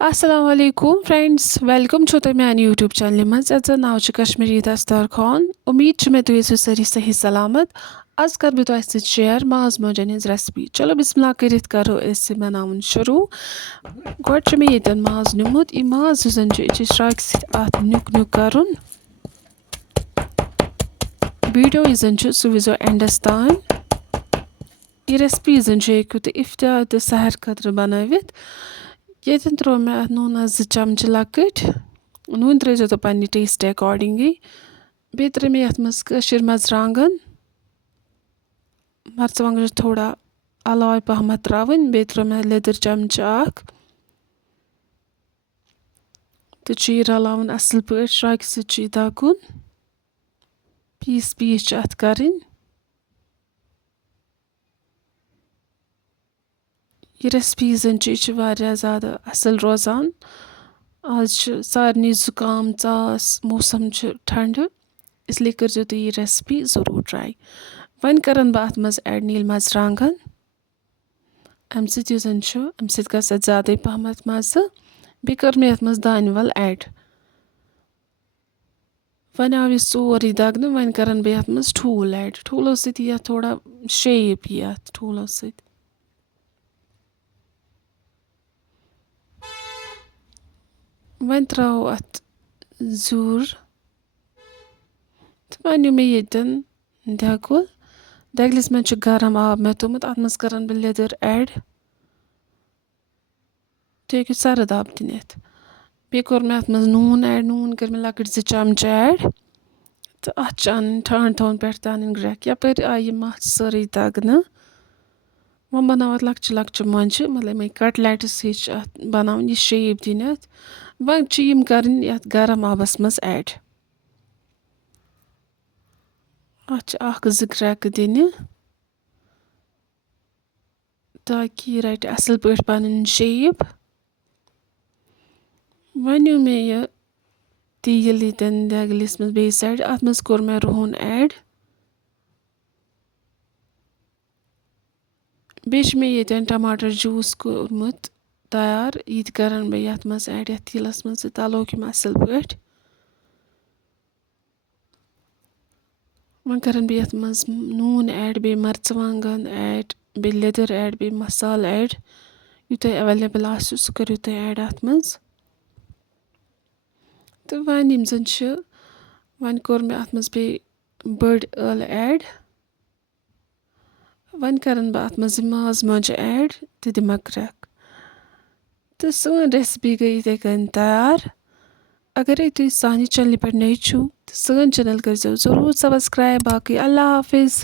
Assalamu alaikum friends, welcome to the man YouTube channel maz at now Kashmiri Dastarkhwan. Umeed छ मैं तुझे सरी सही सलामत. आज कर भी तो ऐसे share Maaz Monje his recipe. चलो बिस्मिल्लाह करित करो ऐसे बनावन शुरू. Gott छ मैं येतन Maaz numut. I Maaz जुजन जो इच strike sit at नुक नुक करून. Video izan छ सुविजो endestan. I recipe izan छ एक तो iftar the sahar kadr बनावित. Yeten tro me nuna 2 चमच लकट नून त्रेजो तो पन्नी टेस्ट अकॉर्डिंगली बेत्र में यथ मस कशीर मर्चांगन मर्चवांगन थोड़ा अलाव पहमत त्रावन बेत्र में लेदर चमच आख तो ची रलावन असल पट श्राक से ची दाकुन पीस पीस अथ करिन ये रेसिपीज़न छ वारिया ज़्यादा असल रोज़ान आज सारनी ज़ुकाम चास मौसम छ ठंड इसलिए करजो तो ये रेसिपी ज़रूर ट्राई वन करन बह अथ मज ऐड नील मर्चांगन अमि सत युजन छ अमि सत गस ज़्यादा पहमत मज़ बे कर मे अथ मज दान वल ऐड वन आव यह सोरे दगन वन करन बे अथ मज ठूल ऐड ठूलो सत यह थोड़ा शेप यह ठूलो सत वन त्रो अथ जूर तो वन मे येतन दगुल दगलिस मन गरम आब मे तुमुत अथ मज करन बे लेदर ऐड तो हेकु सर्द आब दिनित बे कोर मे अथ मज नून ऐड नून कर मे लकट 2 चमच ऐड तो अथ अन ठंड थोन पे तान ग्रेक यपर आई मथ सारी दगन वो बनाव लक्च लक्च मंज मतलब मे कटलेट्स हिच बनावन ये शेप दिनित वन छ यम करन यथ गरम आबस मज ऐड अथ अख 2 क्रैक दिन ताकि यह रट असल पट पन शेप वन मे यह तेल यतन दगलिस मज बे साइड अथ मज कोर मे रुहन ऐड बेश मे यतन टमाटर जूस कोरमुत तैयार यह करन बे यथ मज ऐड यथ तेलस मज तलोक यम असल पट वन करन बे यथ मज नून ऐड बे मर्चवांगन ऐड बे लेदर ऐड बे मसाल ऐड यूत अवेलेबल आसो सह करियो तुम ऐड अथ मज तो वन यम जन छ वन कोर मे अथ मज बे बड़ ٲl ऐड वन करन बह अथ मज माज मोंजे ऐड तो दिमक क्रैक तो सोन रेसिपी गई इथे कन तैयार अगर तुम सानी चैनल पे नए छो तो सोन चैनल कर ज़रूर सब्सक्राइब बाकी अल्लाह हाफिज़.